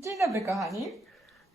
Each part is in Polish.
Dzień dobry, kochani.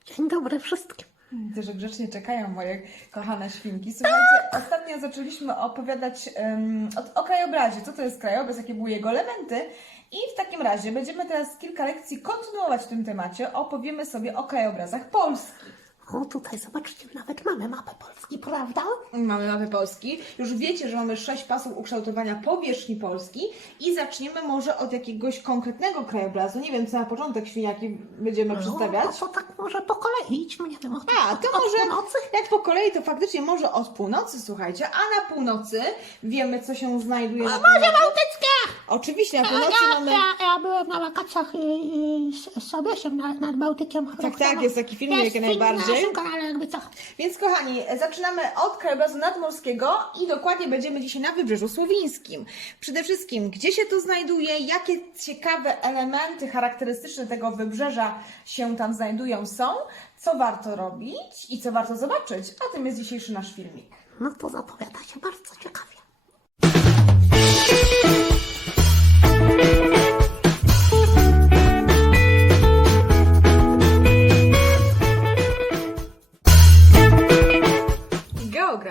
Dzień dobry wszystkim. Widzę, że grzecznie czekają moje kochane świnki. Słuchajcie, ostatnio zaczęliśmy opowiadać um, o, o krajobrazie. Co to jest krajobraz, jakie były jego elementy. I w takim razie będziemy teraz kilka lekcji kontynuować w tym temacie. Opowiemy sobie o krajobrazach Polski. O, tutaj zobaczcie, nawet mamy mapę Polski, prawda? Mamy mapę Polski. Już wiecie, że mamy sześć pasów ukształtowania powierzchni Polski i zaczniemy może od jakiegoś konkretnego krajobrazu. Nie wiem, co na początek świniaki będziemy przedstawiać. No, to tak może po kolei idźmy, nie wiem, od, A, to od, od może północy. jak po kolei, to faktycznie może od północy, słuchajcie, a na północy wiemy, co się znajduje na Morze północy. Bałtyckie! Oczywiście, na północy ja, mamy... ja, ja byłem na wakacjach y, y, z Sobiesiem nad, nad Bałtykiem. Tak, tak, jest taki filmik, jak film najbardziej. Kanale, jakby co. Więc kochani, zaczynamy od krajobrazu nadmorskiego i dokładnie będziemy dzisiaj na Wybrzeżu Słowińskim. Przede wszystkim, gdzie się to znajduje, jakie ciekawe elementy charakterystyczne tego wybrzeża się tam znajdują, są, co warto robić i co warto zobaczyć. O tym jest dzisiejszy nasz filmik. No to zapowiada się bardzo ciekawie.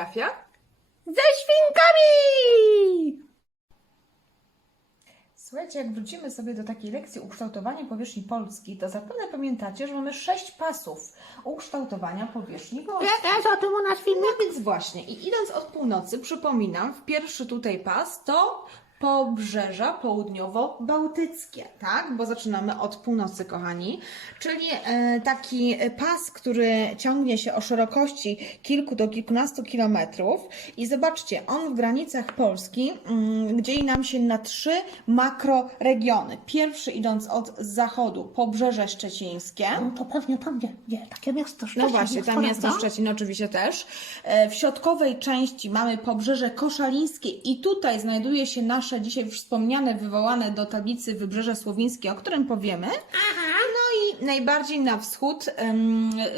Geografia. Ze świnkami! Słuchajcie, jak wrócimy sobie do takiej lekcji ukształtowania powierzchni Polski, to zapewne pamiętacie, że mamy sześć pasów ukształtowania powierzchni Polski. Ja, ja za tym u nas filmie. No więc właśnie, i idąc od północy, przypominam, w pierwszy tutaj pas to pobrzeża południowo-bałtyckie, tak? Bo zaczynamy od północy, kochani. Czyli e, taki pas, który ciągnie się o szerokości kilku do kilkunastu kilometrów. I zobaczcie, on w granicach Polski mm, dzieli nam się na trzy makroregiony. Pierwszy idąc od zachodu, pobrzeże szczecińskie. No to pewnie tam, gdzie, gdzie takie miasto Szczecin No właśnie, tam jest to prawda? Szczecin oczywiście też. E, W środkowej części mamy pobrzeże koszalińskie i tutaj znajduje się nasze dzisiaj już wspomniane, wywołane do tablicy Wybrzeże Słowińskie, o którym powiemy. No i najbardziej na wschód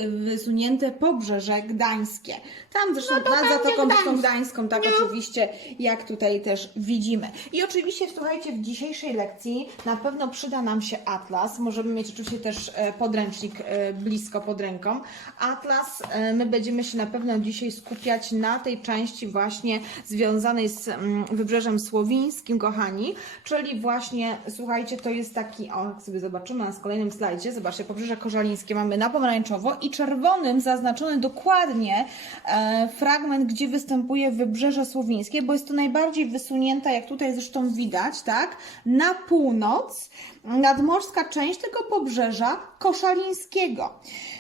wysunięte pobrzeże gdańskie. Tam zresztą nad będzie Zatoką Gdańsk. Gdańską, tak oczywiście, jak tutaj też widzimy. I oczywiście, słuchajcie, w dzisiejszej lekcji na pewno przyda nam się atlas. Możemy mieć oczywiście też e, podręcznik e, blisko pod ręką. Atlas, e, my będziemy się na pewno dzisiaj skupiać na tej części właśnie związanej z mm, Wybrzeżem Słowińskim, kochani, czyli właśnie, słuchajcie, to jest taki, o, jak sobie zobaczymy na kolejnym slajdzie, zobaczcie, Pobrzeże Korzalińskie mamy na pomarańczowo i czerwonym zaznaczony dokładnie e, fragment, gdzie występuje Wybrzeże Słowińskie, bo jest to najbardziej wysunięta, jak tutaj zresztą widać, tak, na północ, nadmorska część tego Pobrzeża Koszalińskiego.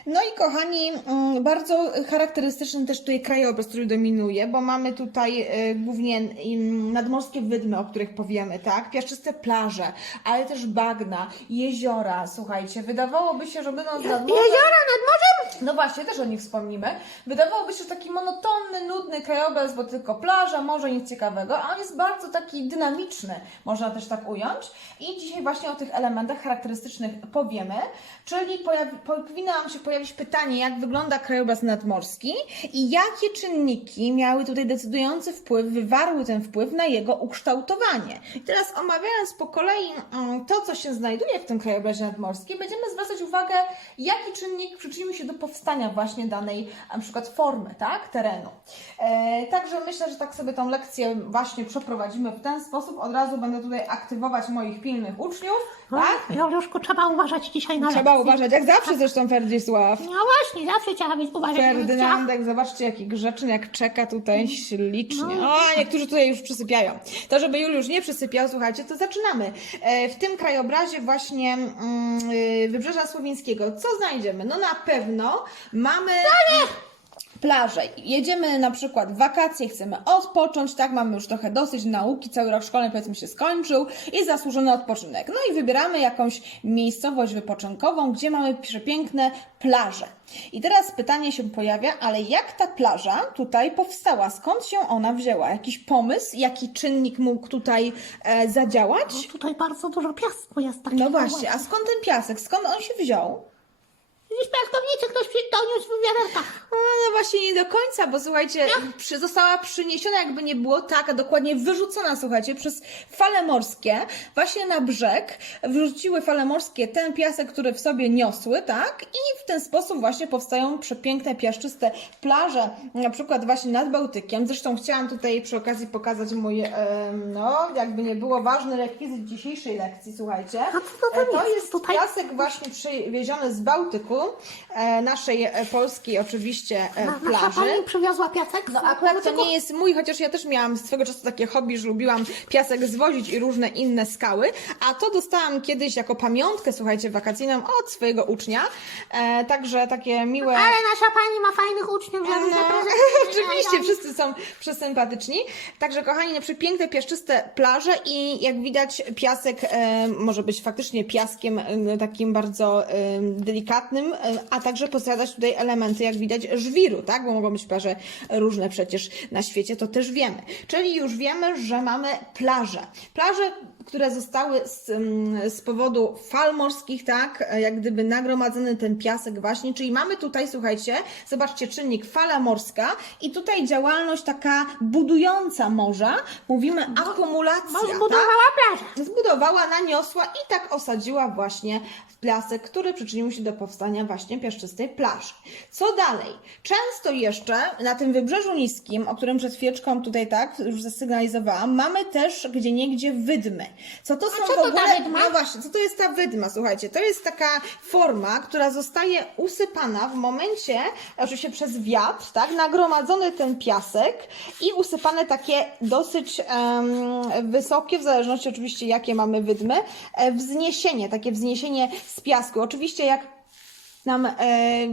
No i kochani, mm, bardzo charakterystyczny też tutaj krajobraz, który dominuje, bo mamy tutaj e, głównie nadmorskie wydmy, o których powiemy, tak? Piaszczyste plaże, ale też bagna, jeziora, słuchajcie, wydawałoby się, że będąc nad morzem... Jeziora nad morzem? No właśnie, też o nich wspomnimy. Wydawałoby się, taki monotonny, nudny krajobraz, bo tylko plaża, morze, nic ciekawego, a on jest bardzo taki dynamiczny, można też tak ująć. I dzisiaj właśnie o tych elementach charakterystycznych powiemy, czyli pojawi, powinno nam się pojawić pytanie, jak wygląda krajobraz nadmorski i jakie czynniki miały tutaj decydujący wpływ, wywarły ten wpływ na jego ukształtowanie. I teraz omawiając po kolei mm, to, co się znajduje w tym krajobrazie nadmorskim, będziemy zwracać uwagę, jaki czynnik przyczynił się do powstania właśnie danej na przykład formy, tak, terenu. E, także myślę, że tak sobie tą lekcję właśnie przeprowadzimy w ten sposób. Od razu będę tutaj aktywować moich pilnych uczniów, tak? Joluszku, trzeba uważać dzisiaj na Trzeba uważać, jak zawsze zresztą Ferdzisław. No właśnie, zawsze trzeba być uważać. Ferdynandek, zobaczcie jaki grzeczny, jak czeka tutaj ślicznie. O, niektórzy tutaj już przysypiają. To, żeby Juliusz nie przysypiał, słuchajcie, to zaczynamy. E, W tym krajobrazie właśnie mm, y, Wybrzeża Słowińskiego, co znajdziemy? No na pewno mamy... Plaże. Jedziemy na przykład w wakacje, chcemy odpocząć, tak, mamy już trochę dosyć nauki, cały rok szkolny powiedzmy się skończył i zasłużony odpoczynek. No i wybieramy jakąś miejscowość wypoczynkową, gdzie mamy przepiękne plaże. I teraz pytanie się pojawia, ale jak ta plaża tutaj powstała? Skąd się ona wzięła? Jakiś pomysł? Jaki czynnik mógł tutaj e, zadziałać? No tutaj bardzo dużo piasku jest takiego. No właśnie, a skąd ten piasek? Skąd on się wziął? Piaskownicy ktoś przy- doniósł w wiaderkach. No, no właśnie nie do końca, bo słuchajcie, przy, została przyniesiona jakby nie było tak, a dokładnie wyrzucona, słuchajcie, przez fale morskie właśnie na brzeg. Wrzuciły fale morskie ten piasek, który w sobie niosły, tak? I w ten sposób właśnie powstają przepiękne, piaszczyste plaże, na przykład właśnie nad Bałtykiem. Zresztą chciałam tutaj przy okazji pokazać mój, em, no, jakby nie było, ważny rekwizyt dzisiejszej lekcji, słuchajcie. A co to tam E, jest jest tutaj? piasek właśnie przywieziony z Bałtyku, naszej e, polskiej oczywiście e, Na, nasza plaży. pani przywiozła piasek. No akurat to nie jest mój, chociaż ja też miałam swego czasu takie hobby, że lubiłam piasek zwozić i różne inne skały, a to dostałam kiedyś jako pamiątkę, słuchajcie, wakacyjną od swojego ucznia, e, także takie miłe... Ale nasza pani ma fajnych uczniów, że No, oczywiście, wszyscy są przesympatyczni. Także, kochani, no, przepiękne, piaszczyste plaże i jak widać piasek e, może być faktycznie piaskiem e, takim bardzo e, delikatnym, e, a także posiadać tutaj elementy, jak widać, żwiru, tak? Bo mogą być plaże różne przecież na świecie, to też wiemy. Czyli już wiemy, że mamy plaże. Plaże, które zostały z, mm, z powodu fal morskich, tak, e, jak gdyby nagromadzony ten piasek właśnie, czyli mamy tutaj, słuchajcie, zobaczcie, czynnik fala morska i tutaj działalność taka budująca morza, mówimy akumulacja, Bo tak? zbudowała plażę. zbudowała, naniosła i tak osadziła właśnie w piasek, który przyczynił się do powstania właśnie piaszczystej plaży. Co dalej? Często jeszcze na tym wybrzeżu niskim, o którym przed chwileczką tutaj tak już zasygnalizowałam, mamy też gdzie niegdzie wydmy. Co to są co w to ta ogóle... wydma? No właśnie, co to jest ta wydma? Słuchajcie, to jest taka forma, która zostaje usypana w momencie, oczywiście przez wiatr, tak, nagromadzony ten piasek i usypane takie dosyć em, wysokie, w zależności oczywiście jakie mamy wydmy, e, wzniesienie, takie wzniesienie z piasku. Oczywiście jak nam e,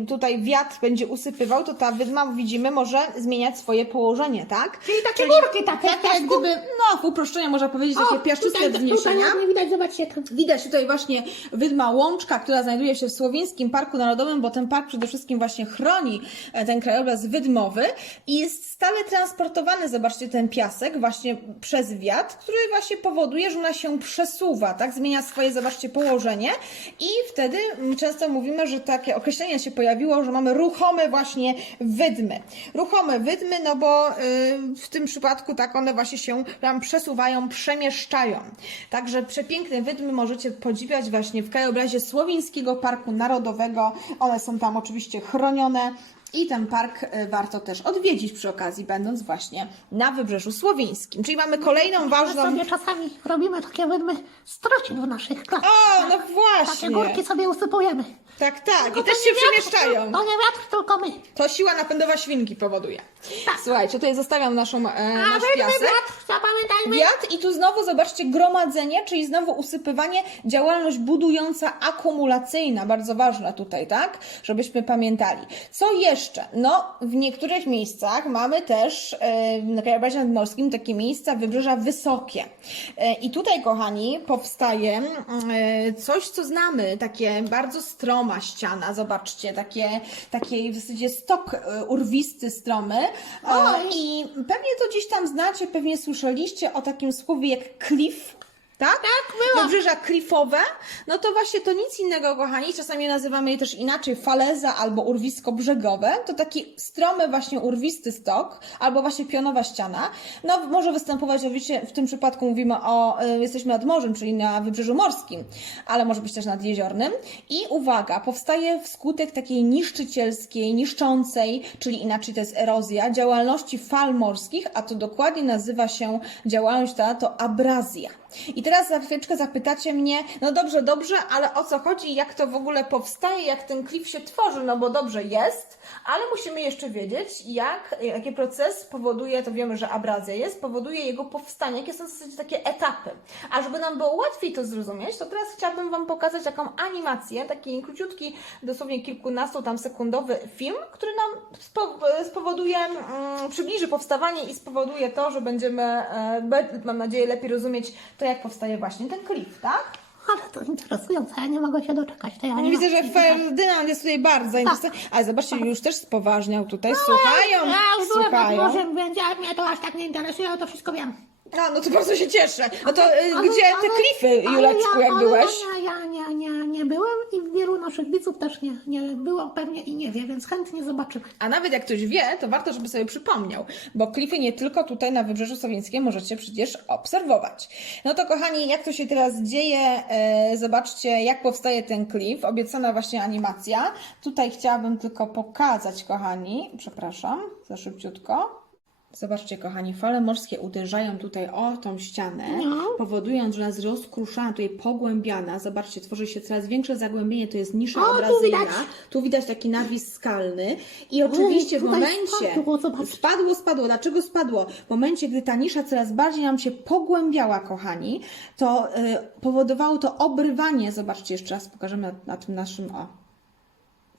tutaj wiatr będzie usypywał, to ta wydma, widzimy, może zmieniać swoje położenie, tak? Czyli takie górki takie Takie jak gdyby, no w uproszczeniu można powiedzieć, takie piaszczyste tutaj, tutaj wzniesienia. ładnie widać, zobaczcie. tam. Widać tutaj właśnie wydma łączka, która znajduje się w Słowińskim Parku Narodowym, bo ten park przede wszystkim właśnie chroni e, ten krajobraz wydmowy i jest stale transportowany, zobaczcie, ten piasek właśnie przez wiatr, który właśnie powoduje, że ona się przesuwa, tak? Zmienia swoje, zobaczcie, położenie i wtedy często mówimy, że takie określenie się pojawiło, że mamy ruchome właśnie wydmy. Ruchome wydmy, no bo y, w tym przypadku tak one właśnie się tam przesuwają, przemieszczają. Także przepiękne wydmy możecie podziwiać właśnie w krajobrazie Słowińskiego Parku Narodowego. One są tam oczywiście chronione. I ten park y, warto też odwiedzić przy okazji, będąc właśnie na Wybrzeżu Słowińskim. Czyli mamy kolejną My ważną... sobie czasami robimy takie wydmy strocin w naszych klasach. O, no Takie właśnie! górki sobie usypujemy. Tak, tak. I też się przemieszczają. To nie wiatr, tylko my. To siła napędowa świnki powoduje. Tak. Słuchajcie, tutaj zostawiam naszą, e, A nasz piasek. zapamiętajmy. Wiatr i tu znowu zobaczcie gromadzenie, czyli znowu usypywanie, działalność budująca, akumulacyjna, bardzo ważna tutaj, tak? Żebyśmy pamiętali. Co jeszcze? No, w niektórych miejscach mamy też e, na krajobrazie nadmorskim takie miejsca wybrzeża wysokie. E, I tutaj, kochani, powstaje mm, e, coś, co znamy, takie bardzo stroma ściana, zobaczcie, takie, takie w zasadzie stok e, urwisty, stromy. E, Oj. I pewnie to gdzieś tam znacie, pewnie słyszeliście o takim słowie jak cliff. Tak? Tak, było. Wybrzeża klifowe. No to właśnie to nic innego, kochani. Czasami nazywamy je też inaczej faleza albo urwisko brzegowe. To taki stromy właśnie urwisty stok albo właśnie pionowa ściana. No może występować oczywiście, w tym przypadku mówimy o, y, jesteśmy nad morzem, czyli na wybrzeżu morskim, ale może być też nad jeziornym. I uwaga, powstaje wskutek takiej niszczycielskiej, niszczącej, czyli inaczej to jest erozja, działalności fal morskich, a to dokładnie nazywa się działalność ta to abrazja. I teraz za chwileczkę zapytacie mnie, no dobrze, dobrze, ale o co chodzi, jak to w ogóle powstaje, jak ten klif się tworzy, no bo dobrze jest, ale musimy jeszcze wiedzieć, jak, jaki proces powoduje, to wiemy, że abrazja jest, powoduje jego powstanie, jakie są w zasadzie takie etapy. A żeby nam było łatwiej to zrozumieć, to teraz chciałabym Wam pokazać taką animację, taki króciutki, dosłownie kilkunastu tam sekundowy film, który nam spo, spowoduje, mm, przybliży powstawanie i spowoduje to, że będziemy, e, mam nadzieję, lepiej rozumieć to, jak powstaje właśnie ten klif, tak? Ale to interesujące, ja nie mogę się doczekać tej No Widzę, że. Ferdynand jest tutaj bardzo zainteresowany, ale zobaczcie, już też spoważniał tutaj, słuchają, Ja już byłem nad słuchają. morzem, więc ja, mnie to aż tak nie interesuje, ale to wszystko wiem. A, no to bardzo się cieszę. No to y, Ale- gdzie te ale- klify, ale Juleczku, ja- jak ale byłeś? Ja, ja nie, nie, nie byłem i wielu naszych widzów też nie, nie było pewnie i nie wie, więc chętnie zobaczymy. A nawet jak ktoś wie, to warto, żeby sobie przypomniał, bo klify nie tylko tutaj na Wybrzeżu Słowińskim możecie przecież obserwować. No to kochani, jak to się teraz dzieje, e, zobaczcie jak powstaje ten klif, obiecana właśnie animacja. Tutaj chciałabym tylko pokazać, kochani, przepraszam, za szybciutko. Zobaczcie, kochani, fale morskie uderzają tutaj o tą ścianę, No. powodując, że ona jest rozkruszana, tutaj pogłębiana. Zobaczcie, tworzy się coraz większe zagłębienie, to jest nisza O, tu widać. Tu widać taki nawis skalny i oczywiście w momencie spadło, spadło, spadło. Dlaczego spadło? W momencie, gdy ta nisza coraz bardziej nam się pogłębiała, kochani, to y, powodowało to obrywanie. Zobaczcie, jeszcze raz pokażemy na, na tym naszym o.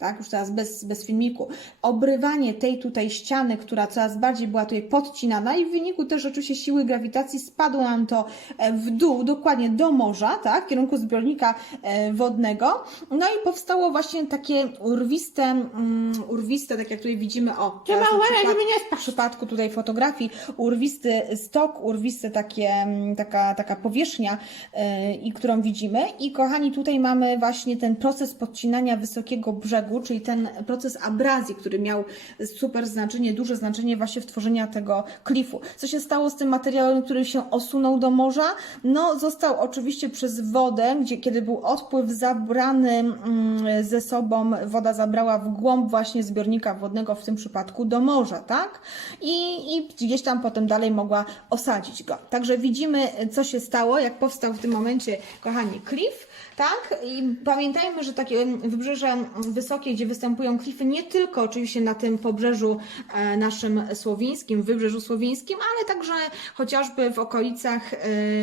Tak, już teraz bez, bez filmiku. Obrywanie tej tutaj ściany, która coraz bardziej była tutaj podcinana i w wyniku też oczywiście siły grawitacji spadło nam to e, w dół, dokładnie do morza, tak, w kierunku zbiornika e, wodnego. No i powstało właśnie takie urwiste, mm, urwiste, tak jak tutaj widzimy, o. teraz Trzeba na uważać, przykład- żeby nie w przypadku tutaj fotografii urwisty stok, urwiste takie, mm, taka, taka powierzchnia, yy, i którą widzimy. I kochani, tutaj mamy właśnie ten proces podcinania wysokiego brzegu, czyli ten proces abrazji, który miał super znaczenie, duże znaczenie właśnie w tworzenia tego klifu. Co się stało z tym materiałem, który się osunął do morza? No, został oczywiście przez wodę, gdzie kiedy był odpływ zabrany mm, ze sobą, woda zabrała w głąb właśnie zbiornika wodnego, w tym przypadku do morza, tak? I, I gdzieś tam potem dalej mogła osadzić go. Także widzimy, co się stało, jak powstał w tym momencie, kochani, klif. Tak, i pamiętajmy, że takie wybrzeże wysokie, gdzie występują klify, nie tylko oczywiście na tym pobrzeżu e, naszym słowińskim, wybrzeżu słowińskim, ale także chociażby w okolicach e,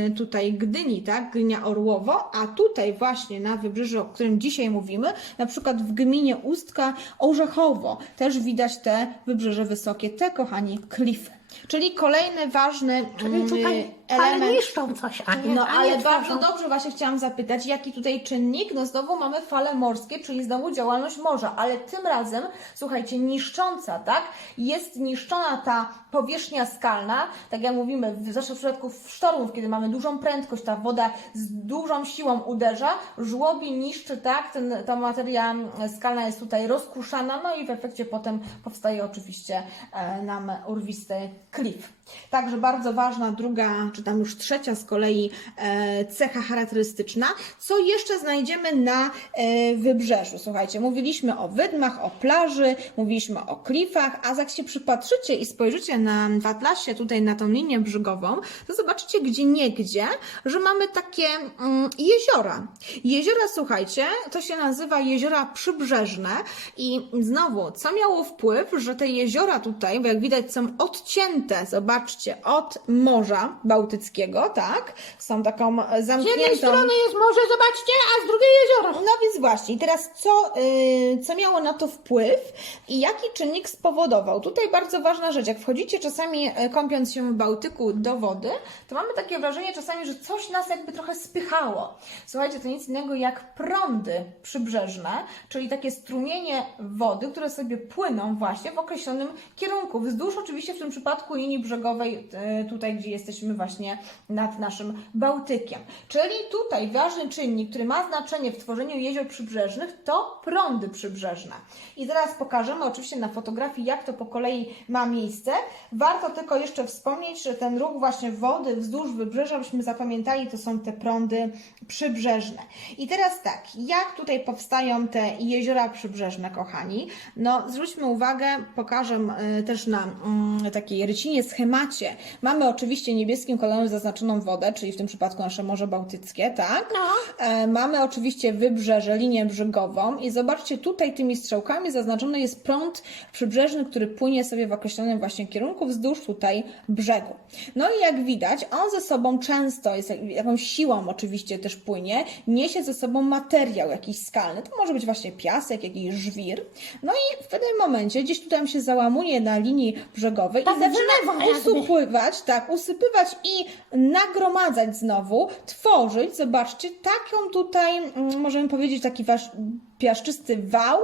tutaj Gdyni, tak, Gdynia Orłowo, a tutaj właśnie na wybrzeżu, o którym dzisiaj mówimy, na przykład w gminie Ustka Orzechowo, też widać te wybrzeże wysokie, te kochani klify. Czyli kolejny ważny Czyli mm, tutaj ale element niszczą coś, a nie no a nie ale tworzą. bardzo dobrze właśnie chciałam zapytać, jaki tutaj czynnik? No znowu mamy fale morskie, czyli znowu działalność morza, ale tym razem, słuchajcie, niszcząca, tak? Jest niszczona ta powierzchnia skalna, tak jak mówimy, w- zwłaszcza w przypadku sztormów, kiedy mamy dużą prędkość, ta woda z dużą siłą uderza, żłobi, niszczy, tak? Ten, ta materia skalna jest tutaj rozkruszana, no i w efekcie potem powstaje oczywiście e, nam urwisty klif. Także bardzo ważna druga, czy tam już trzecia z kolei e, cecha charakterystyczna. Co jeszcze znajdziemy na e, wybrzeżu? Słuchajcie, mówiliśmy o wydmach, o plaży, mówiliśmy o klifach, a jak się przypatrzycie i spojrzycie na, w atlasie tutaj na tą linię brzegową, to zobaczycie gdzie niegdzie, że mamy takie mm, jeziora. Jeziora, słuchajcie, to się nazywa jeziora przybrzeżne i znowu, co miało wpływ, że te jeziora tutaj, bo jak widać są odcięte, zobaczcie, od Morza Bałtyckiego, tak? Są taką e, Z zamkniętą... jednej strony jest morze, zobaczcie, a z drugiej jezioro. No więc właśnie, i teraz co, y, co miało na to wpływ i jaki czynnik spowodował? Tutaj bardzo ważna rzecz, jak wchodzicie czasami e, kąpiąc się w Bałtyku do wody, to mamy takie wrażenie czasami, że coś nas jakby trochę spychało. Słuchajcie, to nic innego jak prądy przybrzeżne, czyli takie strumienie wody, które sobie płyną właśnie w określonym kierunku, wzdłuż oczywiście w tym przypadku linii brzegowej, e, tutaj gdzie jesteśmy właśnie nad naszym Bałtykiem. Czyli tutaj ważny czynnik, który ma znaczenie w tworzeniu jezior przybrzeżnych, to prądy przybrzeżne. I zaraz pokażemy oczywiście na fotografii, jak to po kolei ma miejsce. Warto tylko jeszcze wspomnieć, że ten ruch właśnie wody wzdłuż wybrzeża, byśmy zapamiętali, to są te prądy przybrzeżne. I teraz tak, jak tutaj powstają te jeziora przybrzeżne, kochani? No, zwróćmy uwagę, pokażę y, też na mm, takiej rycinie, schemacie. Mamy oczywiście niebieskim kolorem zaznaczoną wodę, czyli w tym przypadku nasze Morze Bałtyckie, tak? No. E, Mamy oczywiście wybrzeże, linię brzegową i zobaczcie, tutaj tymi strzałkami zaznaczony jest prąd przybrzeżny, który płynie sobie w określonym właśnie kierunku wzdłuż tutaj brzegu. No i jak widać, on ze sobą często jest jak- jakąś siłą oczywiście też płynie, niesie ze sobą materiał jakiś skalny. To może być właśnie piasek, jakiś żwir. No i w pewnym momencie gdzieś tutaj się załamuje na linii brzegowej Tak i zaczyna jakby. usypywać, tak, usypywać i nagromadzać znowu, tworzyć, zobaczcie, taką tutaj, mm, możemy powiedzieć, taki wasz piaszczysty wał,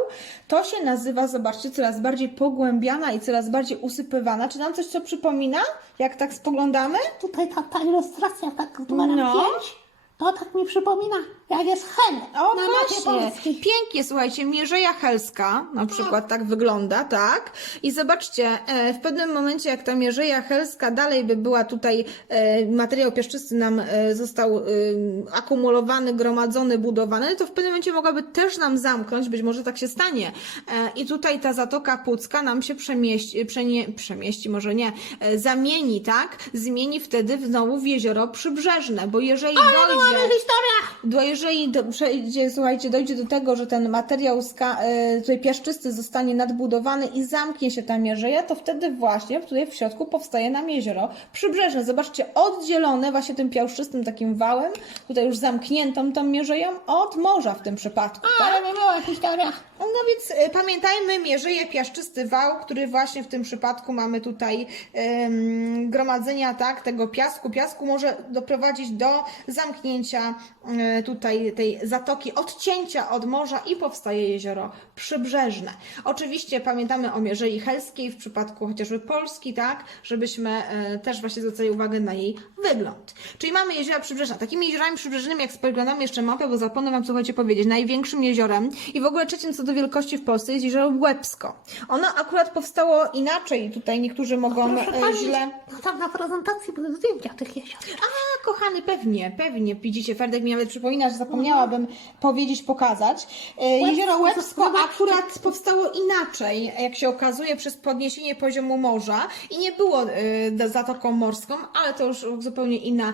to się nazywa, zobaczcie, coraz bardziej pogłębiana i coraz bardziej usypywana. Czy nam coś co przypomina, jak tak spoglądamy? Tutaj ta, ta ilustracja tak numerem No. 5, to tak mi przypomina, jak jest hen O, na mapie właśnie. Polski. Pięknie, słuchajcie, Mierzeja Helska na przykład tak wygląda, tak? I zobaczcie, e, w pewnym momencie, jak ta Mierzeja Helska dalej by była tutaj, e, materiał piaszczysty nam e, został akumulowany, gromadzony, budowany, to w pewnym momencie mogłaby też nam zamknąć, być może tak się stanie. I tutaj ta Zatoka Pucka nam się przemieści, przenie, przemieści, może nie, zamieni, tak? Zmieni wtedy znowu w jezioro przybrzeżne, bo jeżeli dojdzie... Mamy historia! Jeżeli do, przejdzie, słuchajcie, dojdzie do tego, że ten materiał e, tutaj piaszczysty zostanie nadbudowany i zamknie się ta mierzeja, to wtedy właśnie tutaj w środku powstaje nam jezioro przybrzeżne. Zobaczcie, oddzielone właśnie tym piaszczystym takim wałem, tutaj już zamkniętą tą mierzeją od morza w tym przypadku. tak? Ale była historia. No więc e, pamiętajmy, mierzeje piaszczysty wał, który właśnie w tym przypadku mamy tutaj em, gromadzenia tak, tego piasku. Piasku może doprowadzić do zamknięcia e, tutaj tej zatoki, odcięcia od morza i powstaje jezioro przybrzeżne. Oczywiście pamiętamy o mierzei helskiej w przypadku chociażby Polski, tak, żebyśmy e, też właśnie zwracali uwagę na jej wygląd. Czyli mamy jeziora przybrzeżne. Takimi jeziorami przybrzeżnymi, jak spoglądamy jeszcze mapę, bo zapomnę Wam, słuchajcie, powiedzieć, największym jeziorem i w ogóle trzecim co do wielkości w Polsce jest jezioro Łebsko. Ono akurat powstało inaczej, tutaj niektórzy mogą e, pani, źle... no tam na prezentacji były zdjęcia tych jezior. A, kochany, pewnie, pewnie. Widzicie, Ferdek mi nawet przypomina, że zapomniałabym powiedzieć, pokazać. E, Jezioro Łebsko akurat powstało inaczej, jak się okazuje, przez podniesienie poziomu morza i nie było e, zatoką morską, ale to już zupełnie inna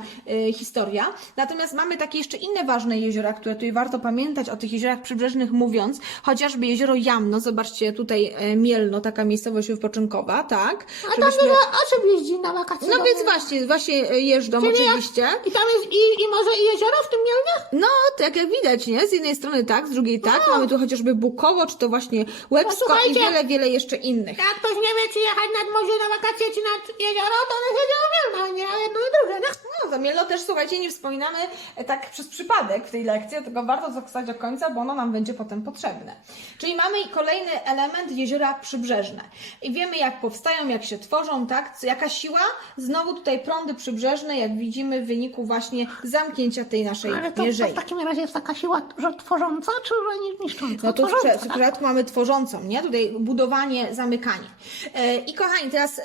historia. Natomiast mamy takie jeszcze inne ważne jeziora, które tutaj warto pamiętać o tych jeziorach przybrzeżnych mówiąc, chociażby jezioro Jamno, zobaczcie tutaj e, Mielno, taka miejscowość wypoczynkowa, tak? A tam Żebyśmy- czym jeździ na wakacje? No więc właśnie, właśnie e, jeżdżą Czyli jak- oczywiście. I tam jest i, i może i jezioro w tym Mielnie? No, tak jak widać, nie? Z jednej strony tak, z drugiej tak. Mamy tu chociażby Bukowo, czy to właśnie Łebsko No, i wiele, wiele jeszcze innych. Jak ktoś nie wie, czy jechać nad morze na wakacje, czy nad jezioro, to niech jedzie o Mielno, nie? A jedno i drugie, nie? No, za Mielno też, słuchajcie, nie wspominamy e, tak przez przypadek w tej lekcji, tylko warto zapisać do końca, bo ono nam będzie potem potrzebne. Czyli mamy kolejny element jeziora przybrzeżne. I wiemy, jak powstają, jak się tworzą, tak? Jaka siła? Znowu tutaj prądy przybrzeżne, jak widzimy w wyniku właśnie zamknięcia tej naszej Ale to, to w takim razie jest taka siła, że tworząca, czy że ni- niszcząca? No to tworząca, w tak? przypadku mamy tworzącą, nie? Tutaj budowanie, zamykanie. E, I kochani, teraz e,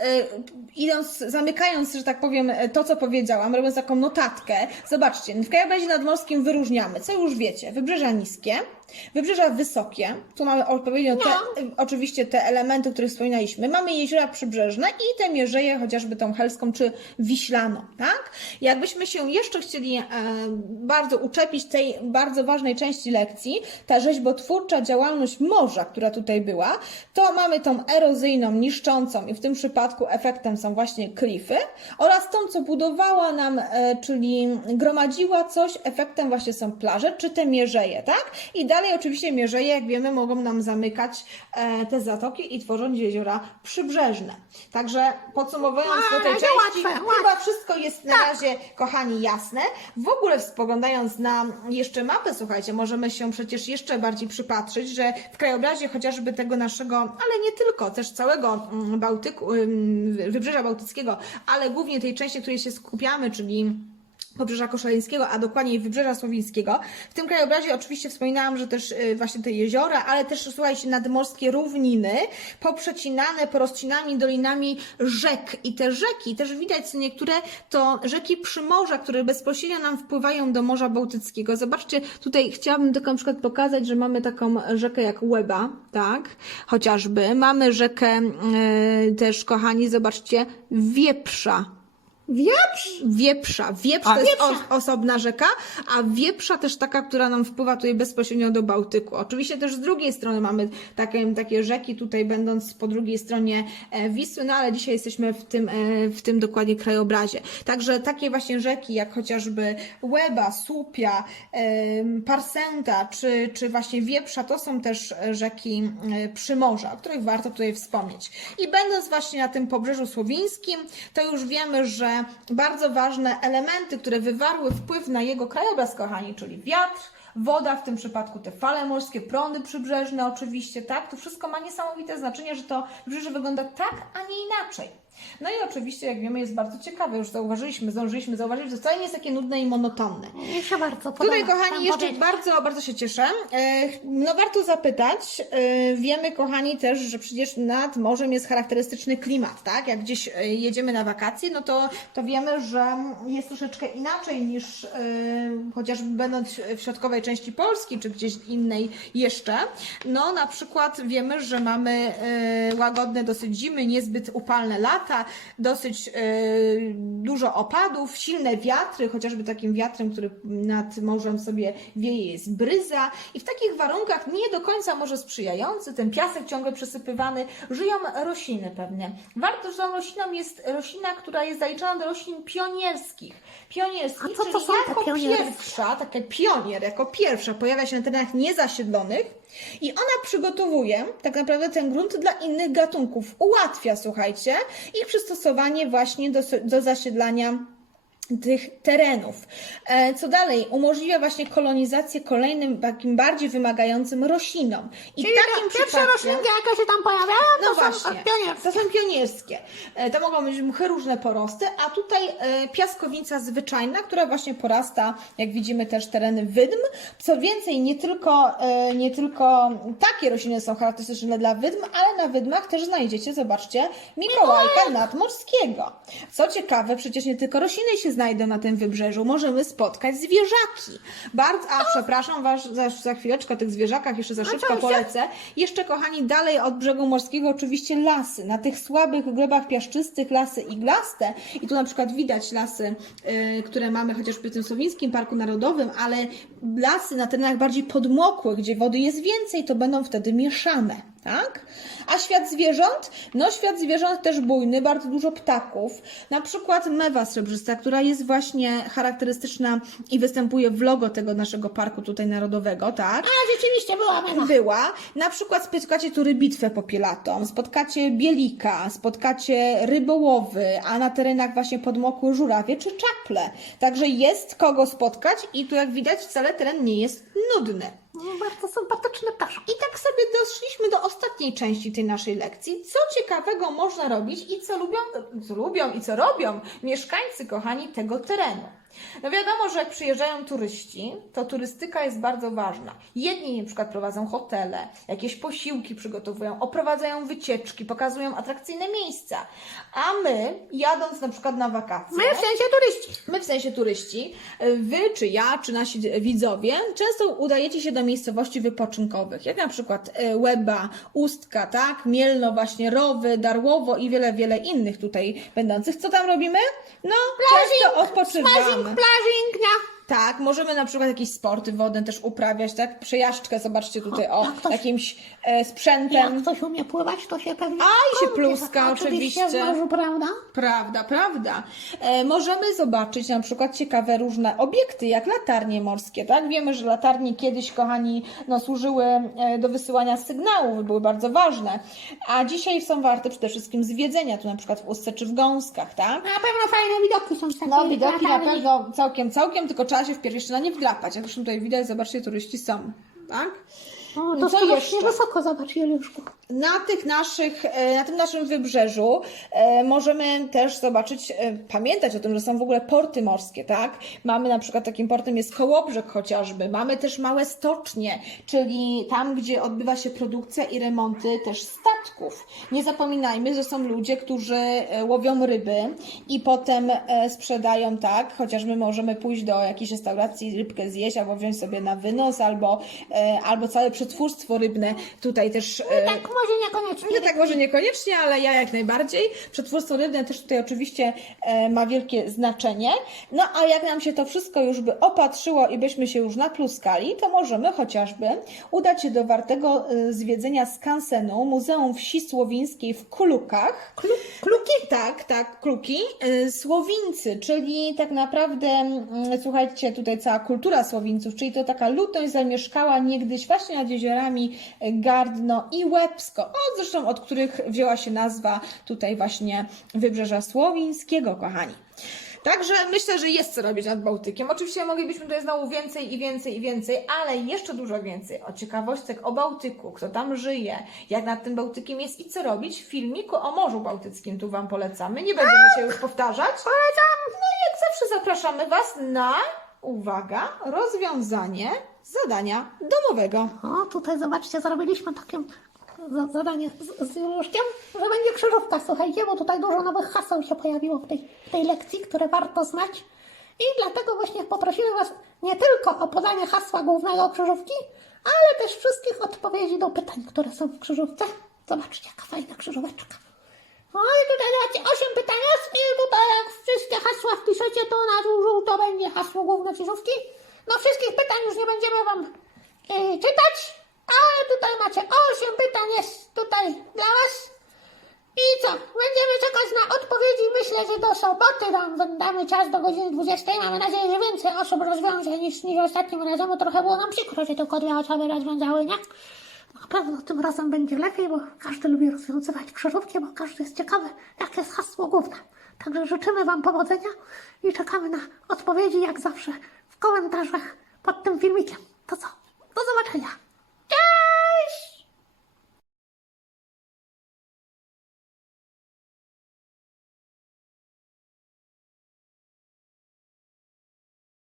idąc, zamykając, że tak powiem, e, to, co powiedziałam, robiąc taką notatkę, zobaczcie, w krajobrazie nadmorskim wyróżniamy, co już wiecie, wybrzeża niskie, wybrzeża wysokie, tu mamy odpowiednio te, No. oczywiście te elementy, o których wspominaliśmy, mamy jeziora przybrzeżne i te mierzeje, chociażby tą helską czy wiślaną, tak? Jakbyśmy się jeszcze chcieli e, bardzo uczepić tej bardzo ważnej części lekcji, ta rzeźbotwórcza działalność morza, która tutaj była, to mamy tą erozyjną, niszczącą i w tym przypadku efektem są właśnie klify oraz tą, co budowała nam, e, czyli gromadziła coś, efektem właśnie są plaże, czy te mierzeje, tak? I dalej oczywiście mierzeje, jak wiemy, mogą nam zamykać e, te zatoki i tworząc jeziora przybrzeżne. Także podsumowując do tej części, łatwe, chyba wszystko jest na razie, kochani, jasne. W ogóle spoglądając na jeszcze mapę, słuchajcie, możemy się przecież jeszcze bardziej przypatrzyć, że w krajobrazie chociażby tego naszego, ale nie tylko, też całego mm, Bałtyku, Wybrzeża Bałtyckiego, ale głównie tej części, w której się skupiamy, czyli Pobrzeża Koszalińskiego, a dokładniej Wybrzeża Słowińskiego. W tym krajobrazie oczywiście wspominałam, że też y, właśnie te jeziora, ale też słuchajcie, nadmorskie równiny, poprzecinane porozcinami, dolinami rzek. I te rzeki, też widać, że niektóre to rzeki przymorza, które bezpośrednio nam wpływają do Morza Bałtyckiego. Zobaczcie, tutaj chciałabym tylko na przykład pokazać, że mamy taką rzekę jak Łeba, tak? Chociażby. Mamy rzekę y, też, kochani, zobaczcie, Wieprza. Wieprz? Wieprza. Wieprz A, to jest Wieprza. os- osobna rzeka, a Wieprza też taka, która nam wpływa tutaj bezpośrednio do Bałtyku. Oczywiście też z drugiej strony mamy takie, takie rzeki, tutaj będąc po drugiej stronie e, Wisły, no ale dzisiaj jesteśmy w tym, e, w tym dokładnie krajobrazie. Także takie właśnie rzeki, jak chociażby Łeba, Słupia, em, Parsęta, czy, czy właśnie Wieprza, to są też e, rzeki e, Przymorza, o których warto tutaj wspomnieć. I będąc właśnie na tym pobrzeżu słowińskim, to już wiemy, że bardzo ważne elementy, które wywarły wpływ na jego krajobraz, kochani, czyli wiatr, woda, w tym przypadku te fale morskie, prądy przybrzeżne oczywiście, tak? To wszystko ma niesamowite znaczenie, że to wybrzeże wygląda tak, a nie inaczej. No i oczywiście, jak wiemy, jest bardzo ciekawe, już zauważyliśmy, zdążyliśmy zauważyć, że wcale nie jest takie nudne i monotonne. Mi się bardzo podoba. Tutaj, kochani, jeszcze powiedzieć. bardzo, bardzo się cieszę. E, No, warto zapytać. e, Wiemy, kochani, też, że przecież nad morzem jest charakterystyczny klimat, tak? Jak gdzieś e, jedziemy na wakacje, no to, to wiemy, że jest troszeczkę inaczej niż chociażby będąc w środkowej części Polski, czy gdzieś innej jeszcze. No, na przykład wiemy, że mamy łagodne dosyć zimy, niezbyt upalne lata, dosyć e, dużo opadów, silne wiatry, chociażby takim wiatrem, który nad morzem sobie wieje, jest bryza. I w takich warunkach nie do końca może sprzyjający, ten piasek ciągle przesypywany, żyją rośliny pewne. Warto, że tą rośliną jest roślina, która jest zaliczona do roślin pionierskich. Pionierskich, A co to czyli są jako pierwsza, tak jak pionier, jako pierwsza pojawia się na terenach niezasiedlonych i ona przygotowuje tak naprawdę ten grunt dla innych gatunków. Ułatwia, słuchajcie, ich przystosowanie właśnie do, do zasiedlania tych terenów. E, Co dalej? Umożliwia właśnie kolonizację kolejnym, takim bardziej wymagającym roślinom. I Czyli takim te pierwsze roślinki, jakie się tam pojawiają, no to właśnie, są pionierskie. to są pionierskie. E, To mogą być mchy różne porosty, a tutaj e, piaskownica zwyczajna, która właśnie porasta, jak widzimy, też tereny wydm. Co więcej, nie tylko, nie tylko takie rośliny są charakterystyczne dla wydm, ale na wydmach też znajdziecie, zobaczcie, Mikołajka nadmorskiego. Co ciekawe, przecież nie tylko rośliny się znajdą na tym wybrzeżu, możemy spotkać zwierzaki. Bardzo, a przepraszam was za, za chwileczkę o tych zwierzakach, jeszcze za szybko Oczywiście. polecę. Jeszcze, kochani, dalej od brzegu morskiego oczywiście lasy. Na tych słabych glebach piaszczystych lasy iglaste. I tu na przykład widać lasy, y, które mamy chociażby w tym Słowińskim Parku Narodowym, ale lasy na terenach bardziej podmokłych, gdzie wody jest więcej, to będą wtedy mieszane. Tak? A świat zwierząt? No, świat zwierząt też bujny, bardzo dużo ptaków. Na przykład mewa srebrzysta, która jest właśnie charakterystyczna i występuje w logo tego naszego parku tutaj narodowego, tak? A, rzeczywiście była mewa. była. Na przykład spotkacie tu rybitwę popielatą, spotkacie bielika, spotkacie rybołowy, a na terenach właśnie podmokłe żurawie czy czaple. Także jest kogo spotkać i tu jak widać wcale teren nie jest nudny. Bardzo sympatyczne ptaszki. I tak sobie doszliśmy do ostatniej części tej naszej lekcji. Co ciekawego można robić i co lubią, co lubią i co robią mieszkańcy, kochani, tego terenu. No wiadomo, że jak przyjeżdżają turyści, to turystyka jest bardzo ważna. Jedni na przykład prowadzą hotele, jakieś posiłki przygotowują, oprowadzają wycieczki, pokazują atrakcyjne miejsca. A my, jadąc na przykład na wakacje, My w sensie turyści. My w sensie turyści, wy czy ja, czy nasi widzowie, często udajecie się do miejscowości wypoczynkowych, jak na przykład e, Łeba, Ustka, tak, Mielno, właśnie Rowy, Darłowo i wiele, wiele innych tutaj będących. Co tam robimy? No, często odpoczywamy. Nie? Tak, możemy na przykład jakieś sporty wodne też uprawiać, tak? Przejażdżkę, zobaczcie tutaj, o, jak ktoś- jakimś e, sprzętem. Jak ktoś umie pływać, to się pewnie... A, i się pluska, Oczywiście oczywiście. w morzu, prawda? Prawda, prawda. E, możemy zobaczyć na przykład ciekawe różne obiekty, jak latarnie morskie, tak? Wiemy, że latarnie kiedyś, kochani, no, służyły e, do wysyłania sygnałów, były bardzo ważne, a dzisiaj są warte przede wszystkim zwiedzenia, tu na przykład w Ustce czy w Gąskach, tak? Na pewno fajne widoki są z No, widoki na latarni. pewno całkiem, całkiem, tylko trzeba się wpierw jeszcze na nie wdrapać. Jak zresztą tutaj widać, zobaczcie, turyści są, tak? O, Co to strasznie jeszcze? wysoko, zobacz, Juliuszku. Na tych naszych, e, na tym naszym wybrzeżu e, możemy też zobaczyć, e, pamiętać o tym, że są w ogóle porty morskie, tak? Mamy na przykład takim portem jest Kołobrzeg chociażby, mamy też małe stocznie, czyli tam, gdzie odbywa się produkcja i remonty też statków. Nie zapominajmy, że są ludzie, którzy łowią ryby i potem e, sprzedają, tak? Chociażby możemy pójść do jakiejś restauracji, rybkę zjeść, albo wziąć sobie na wynos, albo, e, albo całe przetwórstwo rybne tutaj też... e, Tak, może niekoniecznie. no tak, może niekoniecznie, ale ja jak najbardziej. Przetwórstwo rybne też tutaj oczywiście e, ma wielkie znaczenie. No a jak nam się to wszystko już by opatrzyło i byśmy się już napluskali, to możemy chociażby udać się do wartego e, zwiedzenia skansenu Muzeum Wsi Słowińskiej w Klukach. kluki? Tak, tak, Kluki. Słowińcy, czyli tak naprawdę, mm, słuchajcie, tutaj cała kultura Słowińców, czyli to taka ludność zamieszkała niegdyś właśnie nad jeziorami e, Gardno i Łebsko, o, zresztą od których wzięła się nazwa tutaj właśnie Wybrzeża Słowińskiego, kochani. Także myślę, że jest co robić nad Bałtykiem. Oczywiście moglibyśmy tutaj znowu więcej i więcej i więcej, ale jeszcze dużo więcej o ciekawostek o Bałtyku, kto tam żyje, jak nad tym Bałtykiem jest i co robić w filmiku o Morzu Bałtyckim. Tu Wam polecamy. Nie będziemy się już powtarzać. Polecam! No i jak zawsze zapraszamy Was na, uwaga, rozwiązanie zadania domowego. O, tutaj zobaczcie, zrobiliśmy takie za- zadanie z, z że będzie krzyżówka, słuchajcie, bo tutaj dużo nowych haseł się pojawiło w tej, w tej lekcji, które warto znać. I dlatego właśnie poprosimy Was nie tylko o podanie hasła głównego krzyżówki, ale też wszystkich odpowiedzi do pytań, które są w krzyżówce. Zobaczcie, jaka fajna krzyżóweczka. No i tutaj macie 8 pytań i tutaj jak wszystkie hasła wpiszecie, to na żółto będzie hasło główne krzyżówki. No wszystkich pytań już nie będziemy Wam e, czytać, ale tutaj macie 8 pytań jest tutaj dla Was. I co? Będziemy czekać na odpowiedzi. Myślę, że do soboty nam damy czas do godziny 20. Mamy nadzieję, że więcej osób rozwiąże niż, niż ostatnim razem, bo trochę było nam przykro, że tylko dwie osoby rozwiązały, nie? Na pewno tym razem będzie lepiej, bo każdy lubi rozwiązywać krzyżówki, bo każdy jest ciekawy, jakie jest hasło główne. Także życzymy Wam powodzenia i czekamy na odpowiedzi, jak zawsze, komentarzach pod tym filmikiem. To co? Do zobaczenia!